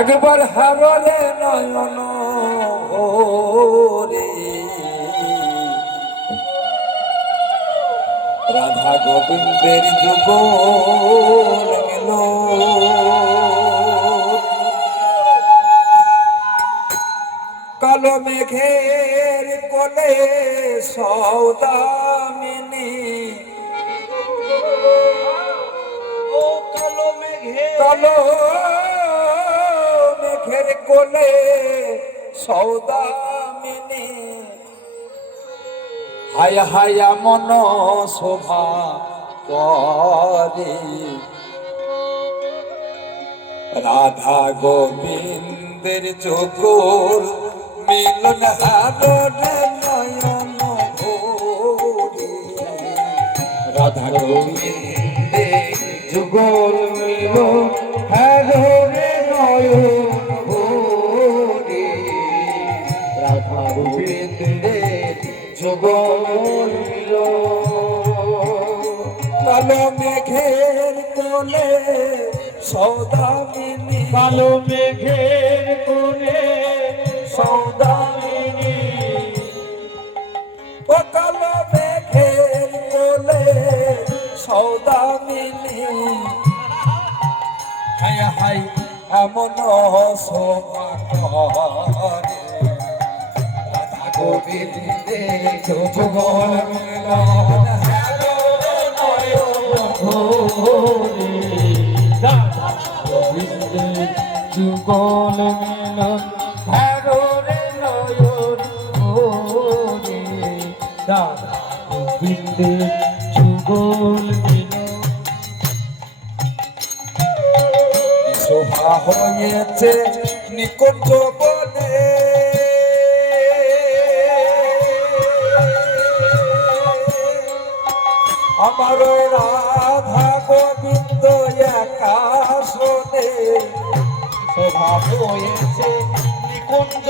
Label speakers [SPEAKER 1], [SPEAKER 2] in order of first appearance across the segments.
[SPEAKER 1] একবার হারলে নয়ন রে রাধা গোবিন্দের যুগ মিল কালো মেঘের কোলে সৌদামিনী মেঘের কোলে সৌদামিনী। হায়া হায়া মন শোভা করে। রাধা গোবিন্দের চকুর মিলন নয়ন রাধা গোবিন্দের যুগল মিল মিল কালো মেঘের কোলে সৌদামিনী।
[SPEAKER 2] কালো মেঘের কোলে
[SPEAKER 1] সৌদামিনী। ও কালো মেঘের কোলে সৌদামিনী। হায় হায় এমন শোভা করে রাধা গোবিন্দে। যুগল মিলন
[SPEAKER 2] মিলন
[SPEAKER 1] হরে নয়ন
[SPEAKER 2] ওরে দাদা গোবিন্দে যুগল মিলন
[SPEAKER 1] শোভা হয়েছে নিকট আমার রাধা গোবিন্দ একা শোনে। শোভা হয়েছে নিকুঞ্জ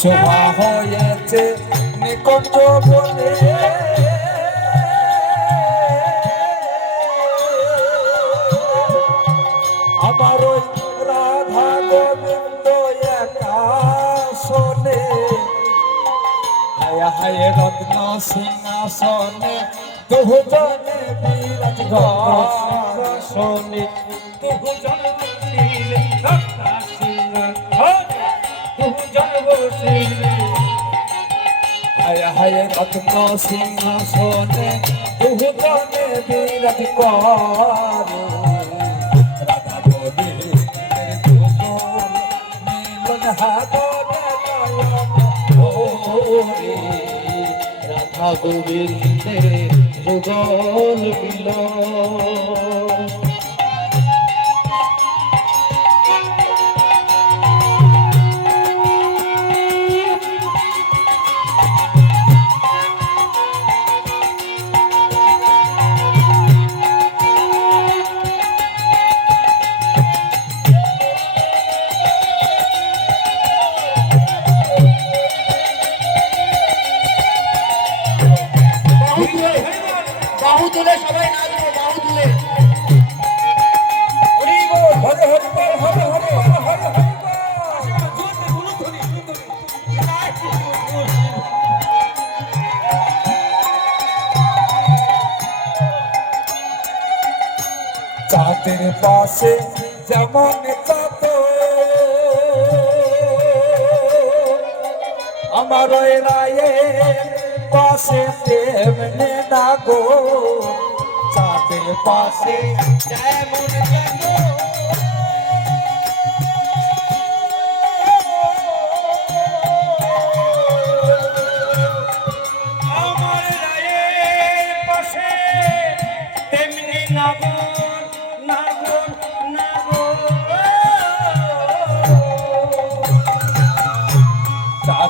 [SPEAKER 1] শোভা হয়েছে নিকট বলে সিংহাসনে বিরাজ
[SPEAKER 2] তুহু জন বসিলে রত্না তুহু জন
[SPEAKER 1] রত্ন সিংহাসনে দুজনে বিরাজ কর। রাধা মিলন হাতনে
[SPEAKER 2] গোবিন্দে যুগল মিলন
[SPEAKER 1] চাঁদের পাশে যেমন কত আমার রায়ের পাশে না গো। চাঁদের পাশে যেমন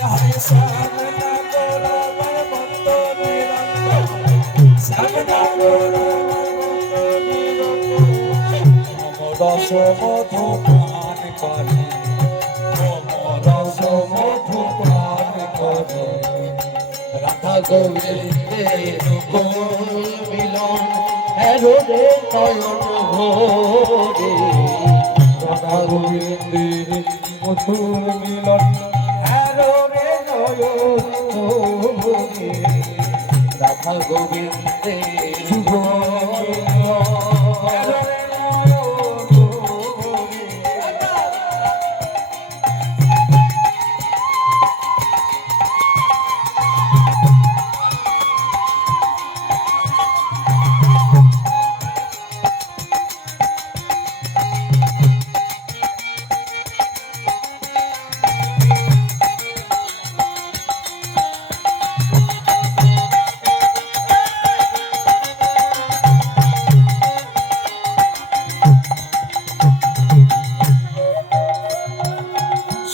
[SPEAKER 1] রস মধু পান করে রস মধু পান করে
[SPEAKER 3] রাধা গোবিন্দের মিলন হেরো নয়ন ভোরে
[SPEAKER 1] রাধা গোবিন্দের মিলন
[SPEAKER 3] রাধা গোবিন্দের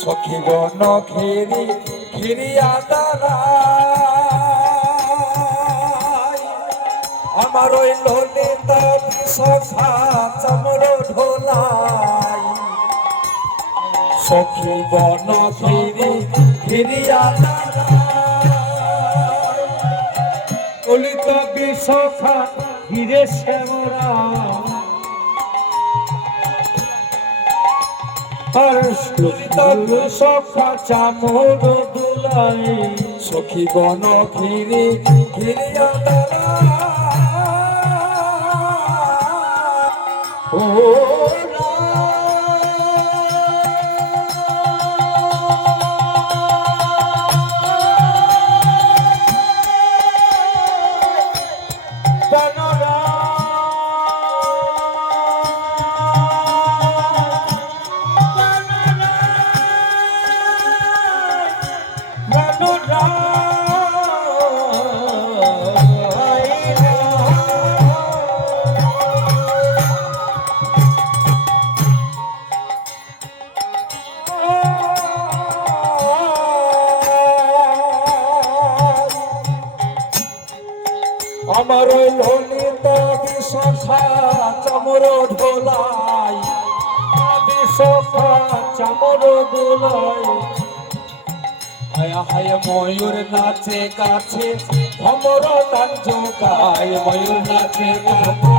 [SPEAKER 1] সখী গণ ঘেরি, ঘিরিয়া দাঁড়ায় আমার ওই ললিতা সখা চমর ঢোলাই। সখী গণ ঘিরি, ঘিরিয়া দাঁড়ায় ললিতা বিশখা ঘিরে শ্যামরা সখা চামর দুলাই। সখী বন ঘিরে ঘিরিয়া দাঁড়া
[SPEAKER 3] ও
[SPEAKER 1] দোলাই হায়া হায়া, ময়ূর নাচে কাছে ভমর তাঞ্জকায় ময়ূর নাচে কাছে।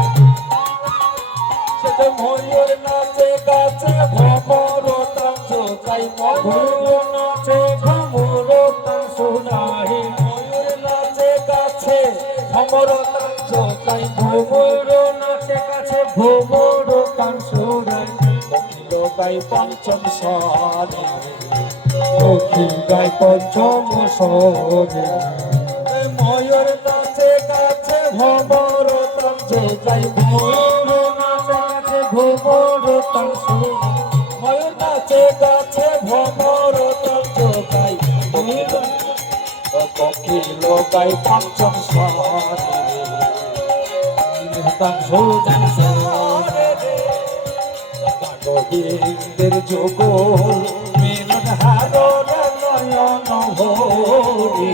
[SPEAKER 1] সেটা ময়ূর নাচে কাছে ভমর তাঞ্জকায় ময়ূর নাচে লোকাই পঞ্চম সারে দক্ষিণ গাই পঞ্চম সরে ময়ূর নাচে কাছে ভমর তঞ্জ গাই ময়ূর নাচে ভমর তঞ্জ ময়ূর নাচে কাছে ভমর তঞ্জ গাই পক্ষী লোকাই পঞ্চম সরে তঞ্জ গোবিন্দের যোগ মিলন হারো নয়ন ভোরে।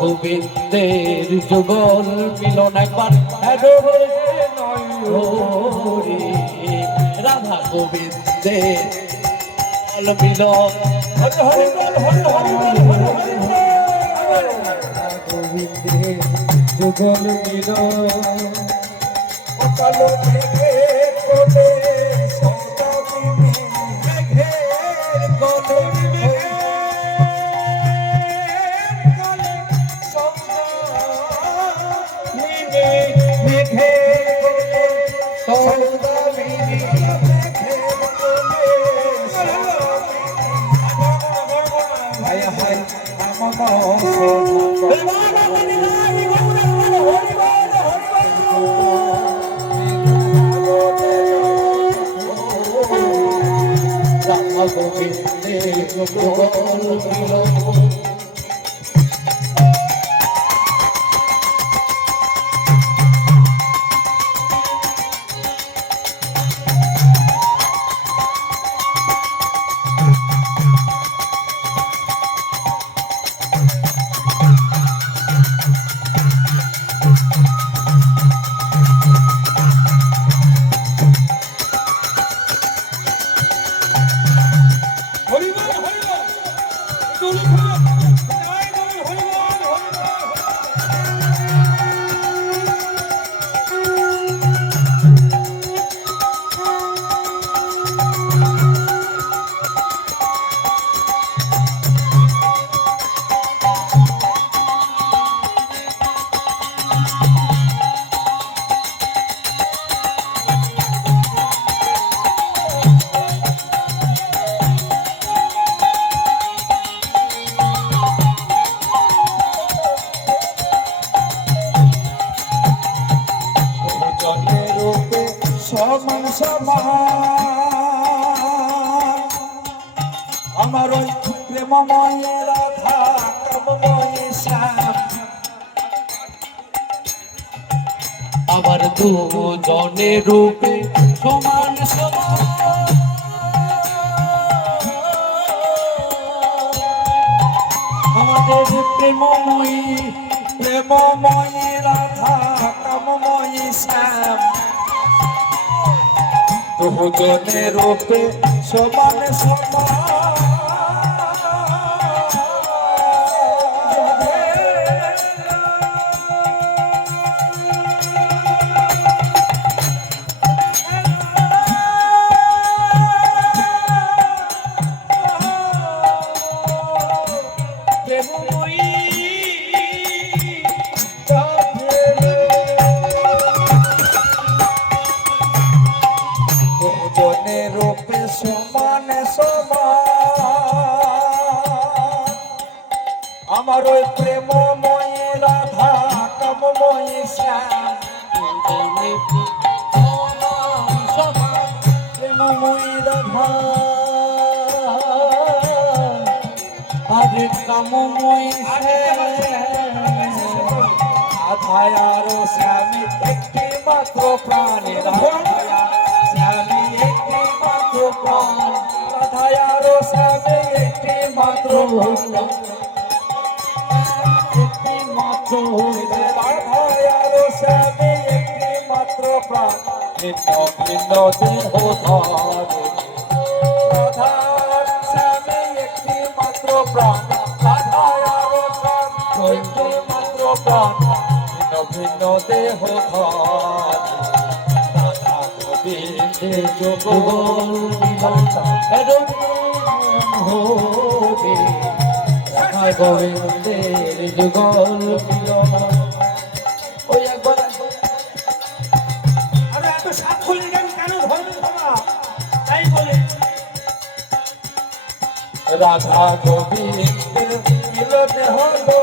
[SPEAKER 3] গোবিন্দের যুগল মিলন একবার রাধা গোবিন্দের যুগল মিলন
[SPEAKER 1] হরে হরে হরে গোবিন্দের যুগল মিলন।
[SPEAKER 2] আবার দুজনের রূপে সমান সমান।
[SPEAKER 1] আমাদের প্রেমময়ী প্রেমময়ী রাধা কামময়ী শ্যাম। রূপে সমান সমান। কামময়ী শ্যাম আধায় আরও স্বামী একটি মাত্র প্রাণী স্বামী একটি মাত্র প্রাণ রাধায় আরও স্বামী প্রাণ ভিন্ন ভিন্ন দেহ ধারে রাধা গোবিন্দের যুগল মিলন হবে রাধা গোবিন্দের যুগল মিলন ওই একবার
[SPEAKER 3] আরে এত সাত খুলে গান কেন ধরবেন বাবা তাই বলে।
[SPEAKER 1] রাধা গোবিন্দের মিলন হলো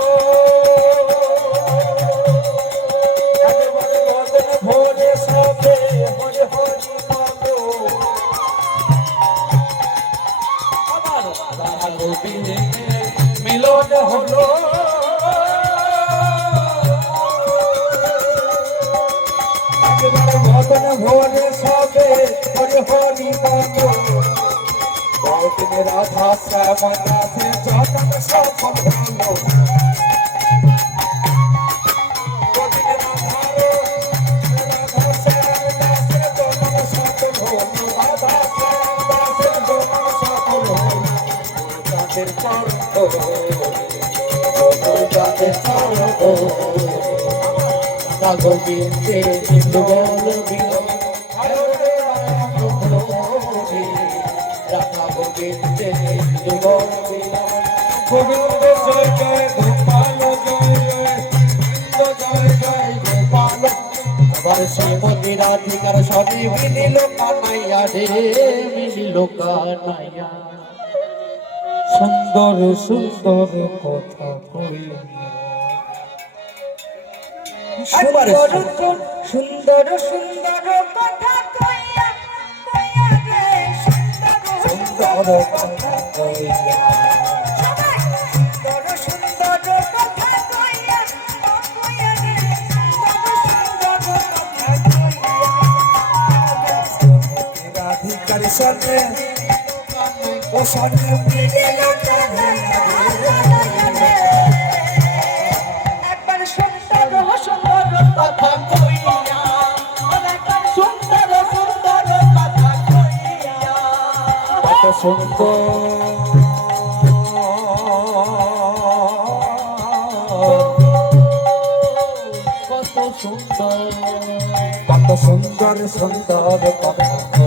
[SPEAKER 1] গোবিন্দের মিলন হলো। একেবারে বদন ভোরে সবে হরে হরি রাধা শ্যামা সফল গোবিন্দে হরে রাধা গোবিন্দে যুগল গোবিন্দ জয় জয় শ্রীমতী রাধিকার সবই মিলিল কানাইয়া রে মিলিল কানাইয়া সুন্দর সুন্দর কথা কইয়া
[SPEAKER 3] সুন্দর
[SPEAKER 4] সুন্দর সুন্দর কথা কইয়া কইয়া রে সুন্দর
[SPEAKER 1] সুন্দর কথা কইয়া।
[SPEAKER 4] সুন্দর সুন্দর কথা কইয়া সুন্দর
[SPEAKER 1] কত সুন্দর।
[SPEAKER 2] কত সুন্দর
[SPEAKER 1] সুন্দর কথা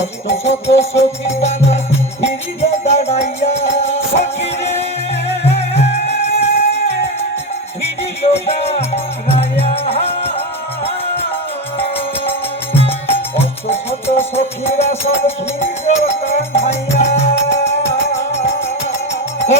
[SPEAKER 1] অষ্ট শত সখী দানা ফিরিল দাঁড়াইয়া। সখী রে, ফিরিল দাঁড়াইয়া অষ্ট শত সখীরা সব ফিরিল কান্ধাইয়া ও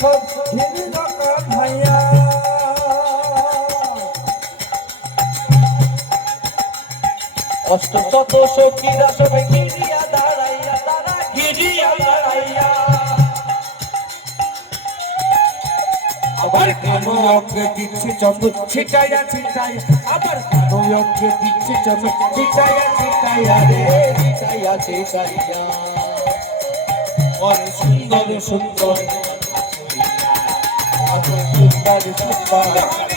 [SPEAKER 1] সব ফিরি দোকান
[SPEAKER 2] অষ্ট শত সখীরা সবে গিরিয়া দাঁড়াইয়া, তারা গিরিয়া দাঁড়াইয়া।
[SPEAKER 1] আবার কেন অজ্ঞে দিচ্ছে চমক ছিটাইয়া ছিটাইয়া? আবার কেন অজ্ঞে দিচ্ছে চমক ছিটাইয়া ছিটাইয়া রে?
[SPEAKER 2] চিটাইয়া চিটাইয়া
[SPEAKER 1] অরে সুন্দর সুন্দর। সুন্দর সুন্দর।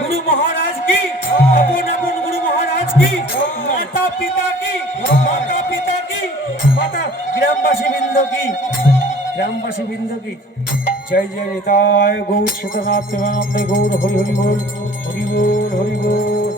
[SPEAKER 1] গুরু মহারাজ কি? আপন আপন গুরু মহারাজ কি? মাতা পিতা কি? মাতা পিতা কি? মাতা গ্রামবাসী বৃন্দ কি? গ্রামবাসী বৃন্দ কি? জয় জয় নিতায় গৌর প্রেমানন্দে গৌর, হরি হরি বল হরি বল হরি বল।